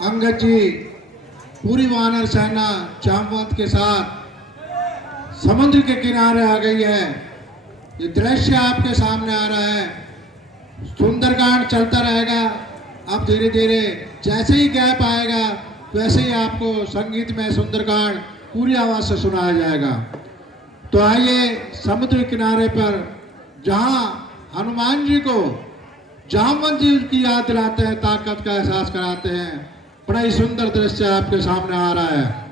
अंगद जी पूरी वानर सेना जामवंत के साथ समुद्र के किनारे आ गई है। ये दृश्य आपके सामने आ रहा है। सुंदरकांड चलता रहेगा। अब धीरे धीरे जैसे ही गैप आएगा वैसे ही आपको संगीत में सुंदरकांड पूरी आवाज से सुनाया जाएगा। तो आइए समुद्र किनारे पर जहां हनुमान जी को जामवंत जी की याद दिलाते हैं, ताकत का एहसास कराते हैं, बड़ा ही सुंदर दृश्य आपके सामने आ रहा है।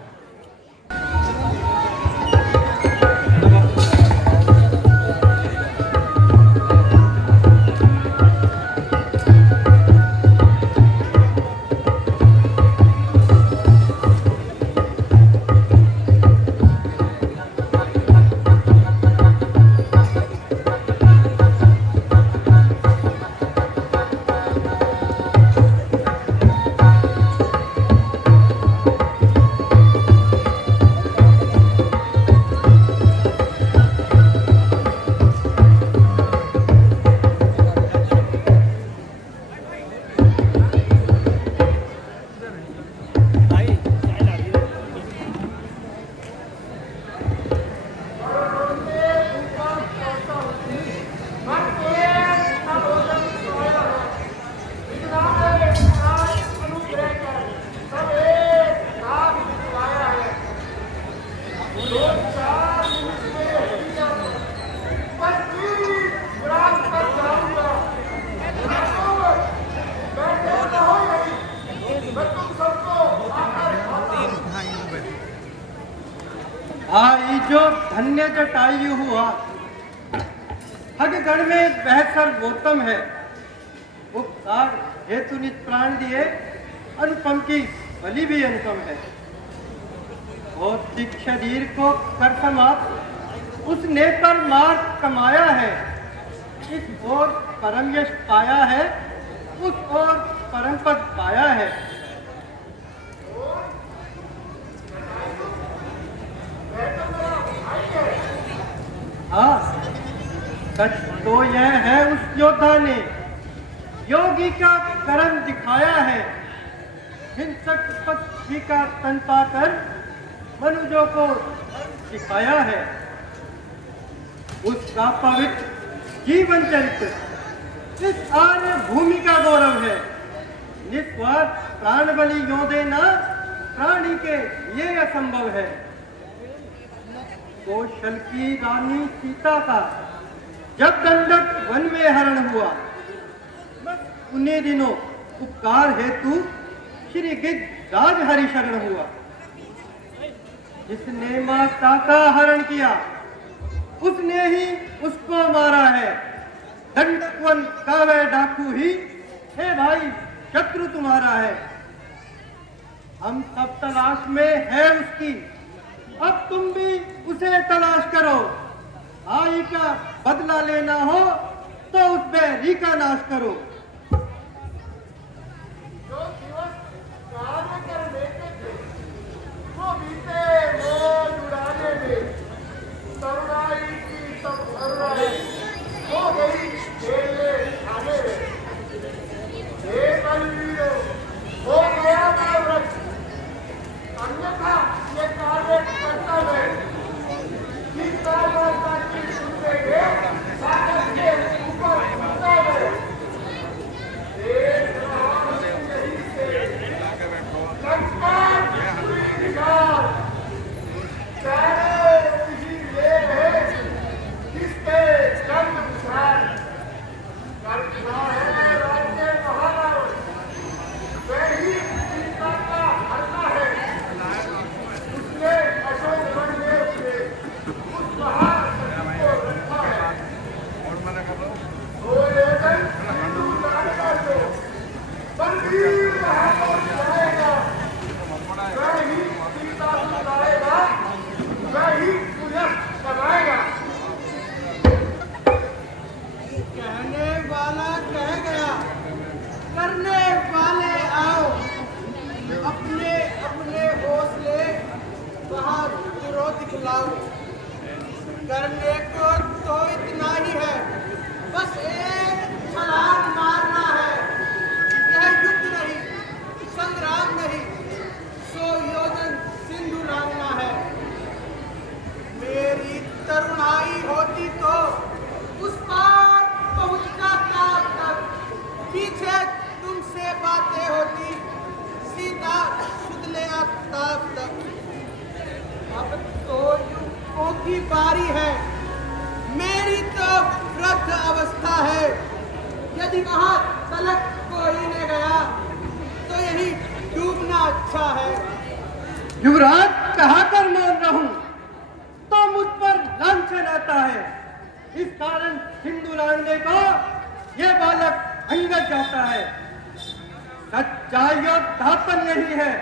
आई जो धन्य जटायु हुआ, हगगण में वह सर्वोत्तम है। उपकार हेतु निज प्राण दिए, अनुपम की बलि भी अनुपम है। भौतिक शरीर को कर समाप्त उसने पर मार्ग कमाया है। इस ओर परम यश पाया है, उस ओर परम पद पाया है। हाँ, सच तो यह है उस योद्धा ने योगी का कर्म दिखाया है। हिंसक पक्षी का तन पाकर मनुजों को सिखाया है। उसका पवित्र जीवन चरित्र इस आर्य भूमि का गौरव है। निस्वार्थ प्राण बलि यों देना प्राणी के लिए असंभव है। कौशल की रानी सीता का जब दंडक वन में हरण हुआ, बस उन्हीं दिनों उपकार हेतु श्री गिद्धराज हरि शरण हुआ। जिसने माता का हरण किया उसने ही उसको मारा है। दंडक वन का वह डाकू ही है भाई शत्रु तुम्हारा है। हम सब तलाश में है उसकी, अब तुम भी उसे तलाश करो। आई का बदला लेना हो तो उस बैरी का नाश करो। जो दिवस कार्य कर लेते थे वो बीते रोज उड़ाने में। तरुणाई की सब तरुणाई हो गई खेलने खाने में। हे बलवीरों, हो गया नावरत, अन्यथा ये कार्य करता है। सीता माता की सुनते हुए सागर के ऊपर उड़ता है। बारी है, मेरी तो वृद्ध अवस्था है। यदि वहां तलक कोई न गया तो यही डूबना अच्छा है। युवराज कहा कर मान रहा हूं तो मुझ पर लांछन आता है। इस कारण हिंदू लांडे को यह बालक अंगत जाता है। सच्चाई और धापन यही है,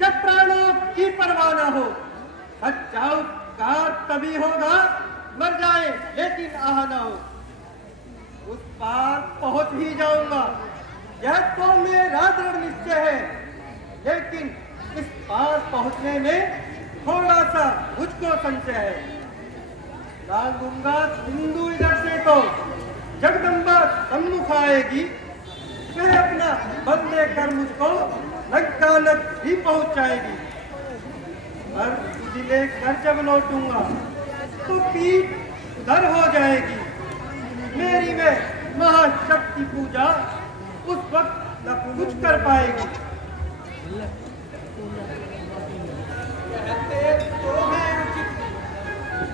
जब प्राणों की परवाह न हो। सच्चा उपकार तभी होगा, मर जाए लेकिन आह न हो। उस पार पहुंच ही जाऊंगा, यह तो मेरा दृढ़ निश्चय है। लेकिन इस पार पहुंचने में थोड़ा सा मुझको संशय है। डालूंगा सिंधु इधर से तो जगदम्बा सम्मुख आएगी, वह अपना बल लेकर मुझको लंकानक भी पहुंचाएगी। पर तुझे लेकर जब लौटूंगा तो पीठ उधर हो जाएगी। मेरी में महाशक्ति पूजा उस वक्त न कुछ कर पाएगी। कहते तो है उचित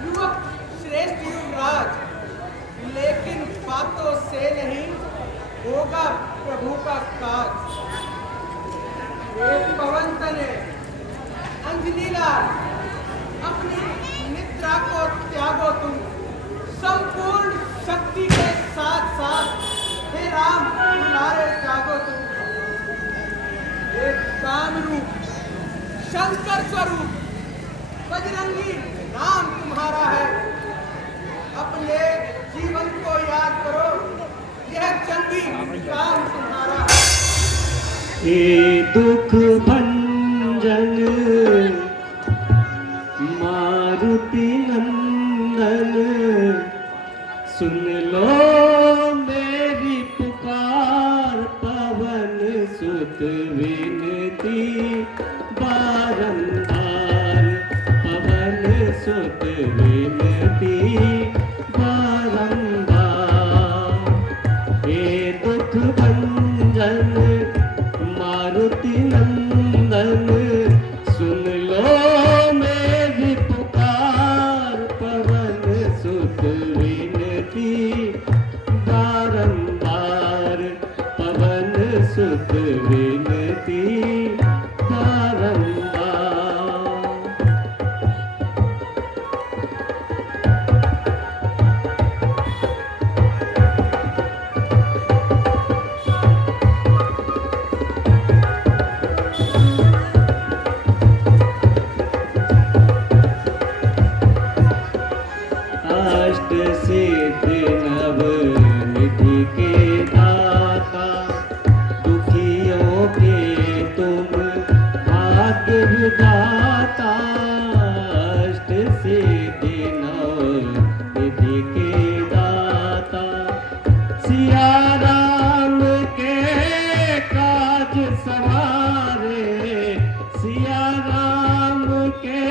युवक श्रेष्ठ युवराज, लेकिन बातों से नहीं होगा प्रभु का काज। एक पवन तने अंजलि लाल, अपनी निद्रा को त्यागो तुम। संपूर्ण शक्ति के साथ साथ हे राम दुलारे जागो तुम। एक काम रूप शंकर स्वरूप बजरंगी नाम तुम्हारा है। अपने जीवन को याद करो, यह जंगी काम तुम्हारा है। हे दुख भंजन मारुति नंदन, सुन लो मेरी पुकार। पवन सुत विनती बारंबार, पवन सुत विनती बारंबार। हे दुख भंजन मारुति नंदन, सुन लो मेरी पुकार। पवन सुत विनती बारंबार, पवन सुत विनती बारंबार। अष्ट सिद्धि नव निधि के दाता, दुखियों के तुम भाग्य विधाता। अष्ट सिद्धि नव निधि के दाता, सिया राम के काज सवारे। सिया राम के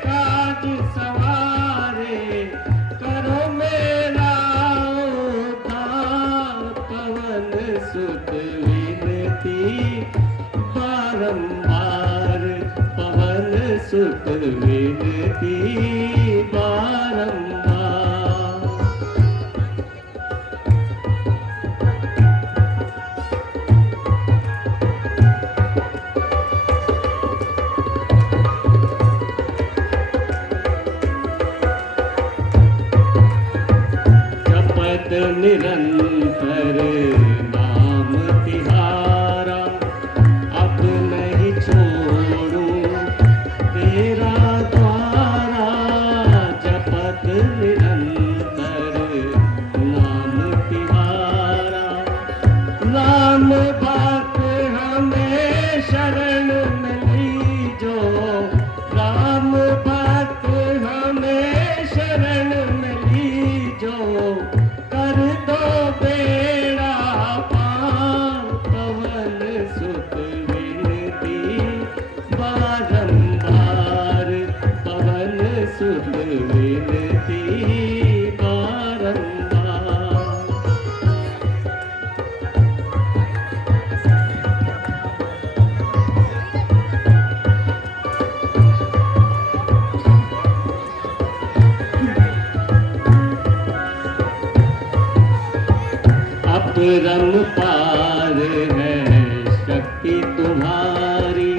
काज सवारे, करो मेरा उद्धार। पवन सुत विनती बारंबार, पवन सुत विनती बारंबार। जपत निरंतर नाम तिहारा, अब नहीं छोड़ू तेरा द्वारा। जपत अपरंपार है शक्ति तुम्हारी,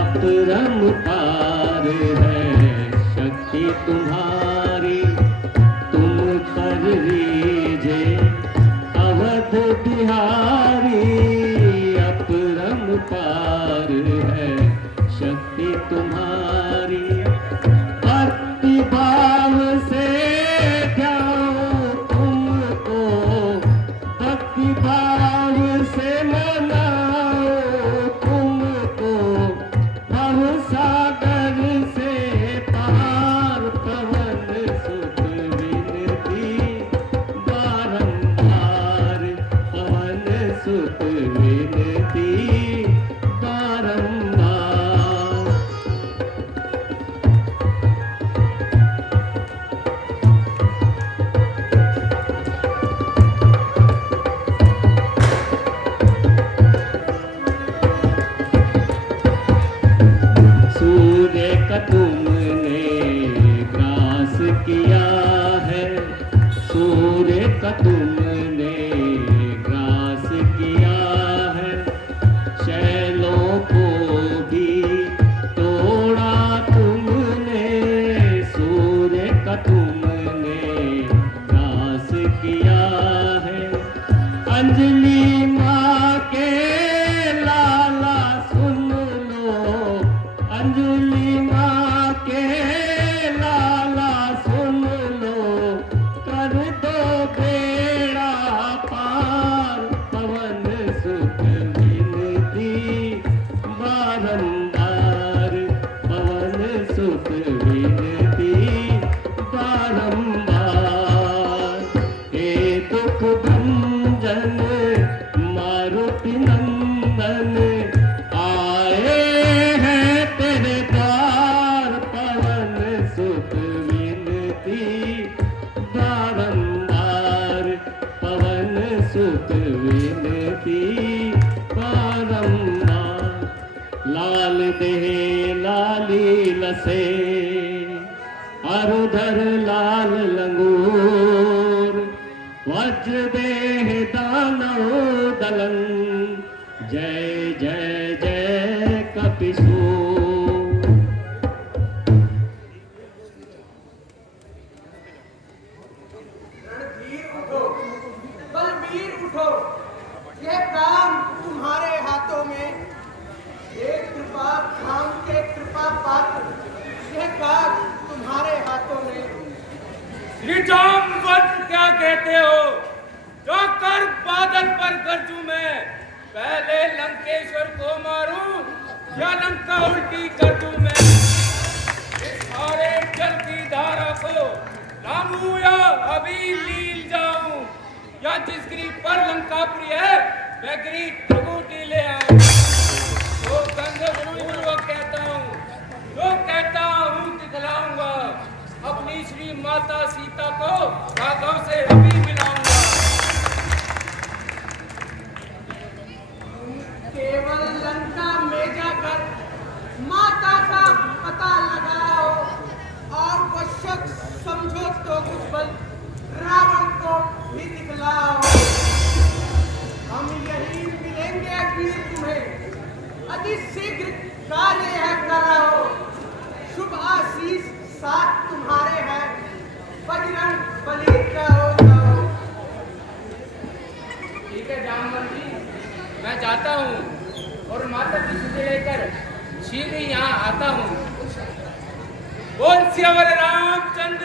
अपरंपार है शक्ति तुम्हारी। तुम कर लीजे अवध बिहारी, अपरंपार है शक्ति तुम्हारी। भक्ति भाव से ध्याओ तुमको, भक्ति भाव से मनाओ तुमको। भव सागर से पार पवन सुत विनती बारंबार, पवन सुत विनती बारंबार। सूर्य का तुमने ग्रास किया है, सूर्य का तुमने ग्रास किया है। शैलों को भी तोड़ा तुमने, सूर्य का तुमने ग्रास किया है। अंजलि माँ के लाला सुन लो, अंजलि माँ के लाला सुन लो। कर दो बेड़ा पार, पवन सुत विनती बारंबार, पवन सुत विनती बारंबार। हे दुख भंजन मारुति नंदन, आए हैं तेरे द्वार, पवन सुत विनती बारंबार, पवन सुत विनती बारंबार। लाल देह लाली लसे, अरुधर लाल लंगूर। वज्र देह दानव दलन, जय जय जय कपिसूर। रणधीर उठो, बलवीर उठो, यह काम तुम्हारे हाथों में। हे कृपा धाम के कृपा पात्र, यह काम तुम्हारे हाथों में। श्री जामवंत क्या कहते हो? जो कर बादल पर गरजू मैं, पहले लंकेश्वर को मारूं या लंका उल्टी कर दूं मैं। इस सारे जल की धारा को लाऊं या अभी लील जाऊं, या जिस गिरी पर लंकापुरी है वह गिरी प्रभुति ले आऊं। जो गंधर्व कहता हूँ, जो कहता हूँ दिखलाऊंगा। अपनी श्री माता सीता को राघव से अभी मिलाऊंगा। केवल लंका में जाकर माता का पता लगाओ, और वो शख्स समझो तो कुछ बल रावण को भी दिखलाओ। हम यही मिलेंगे वीर तुम्हें, अति शीघ्र कार्य है कराओ। शुभ आशीष साथ तुम्हारे हैं, बजरंग बली कहो कहो। ठीक है जामवंत जी, मैं जाता हूँ और माता जी से लेकर शीघ्र यहाँ आता हूँ। बोल सियावर रामचंद्र